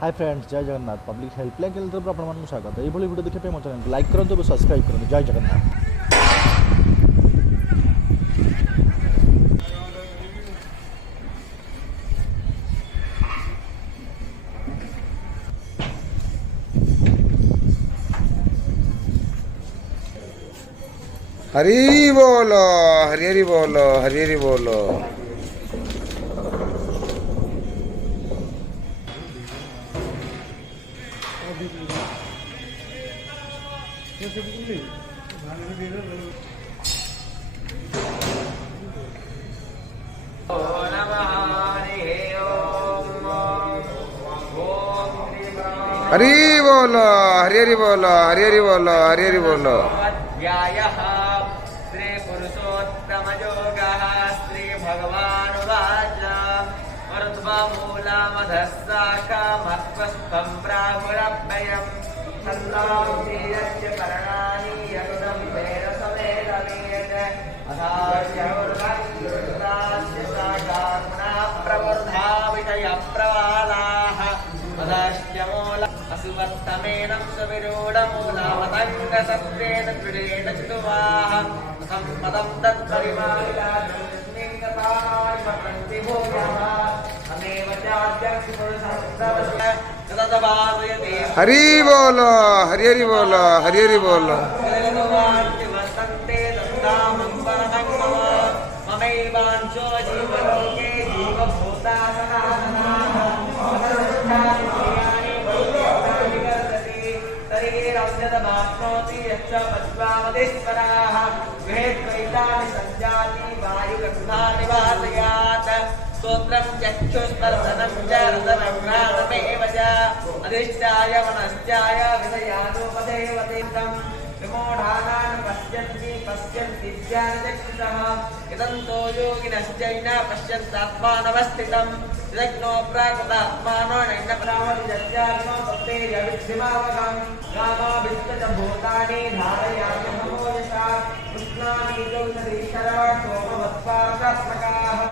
Hi friends जय Jagannath public helpline केन्द्र तरफ आपको स्वागत ये वीडियो देखिए मो चैनल लाइक करूँ सब्सक्राइब करूँ जय जगन्नाथ। हरी बोलो हरी हरी बोलो हरी हरी बोलो। हरी बोलो हरी हरी बोलो हरी हरी बोलो हरी हरी बोलो। श्री पुरुषोत्तम योगः श्री भगवानुवाच ऊर्ध्वमूलमधस्साखमस्वस्थं प्राहुरभ्ययम् सन्नामधीयस्य करणानि यदुदं वेदसमेतवेद अथार्यौर्वन्युर्दास्य शाखार्मुणा प्रवृद्धा विषयप्रवालाः अधश्च मूल असुवत्तमेनं सुविरूढमूलावतङ्गसत्त्वेन दृढेन चितुवाः सम्पदं तत्परिमालिलान्यङ्गताय भूयः अमेव चाद्यं पुरुषस्तवस्य तदभावयते हरी बोलो हरी हरी बोलो हरी हरि बोलो। वसन्ते दत्तामं ममैवांशो जीवलोके जीवभूता सनातनाः शरीरंजतमाप्नोति यच्च पद्मावदेश्वराः गृहेत्वैतानि सञ्जाति वायुगन्धानि वासयात् स्तोत्रं चक्षुस्पर्शनं च रसनं घ्राणमेव च अधिष्ठाय मनश्चाय विषयानुपदेवतीर्थं विमूढानां पश्यन्ति ज्ञानचक्षुषः इदन्तो योगिनश्चैन पश्यन्तात्मानवस्थितं यज्ञो प्राकृतात्मानो नैन प्रावतिजत्यात्मा प्रत्ययविद्धिमावकं गामा विश्वभूतानि धारयामि नमो यशा कृष्णानि चौषधीश्वरा सोमवत्पार्श्व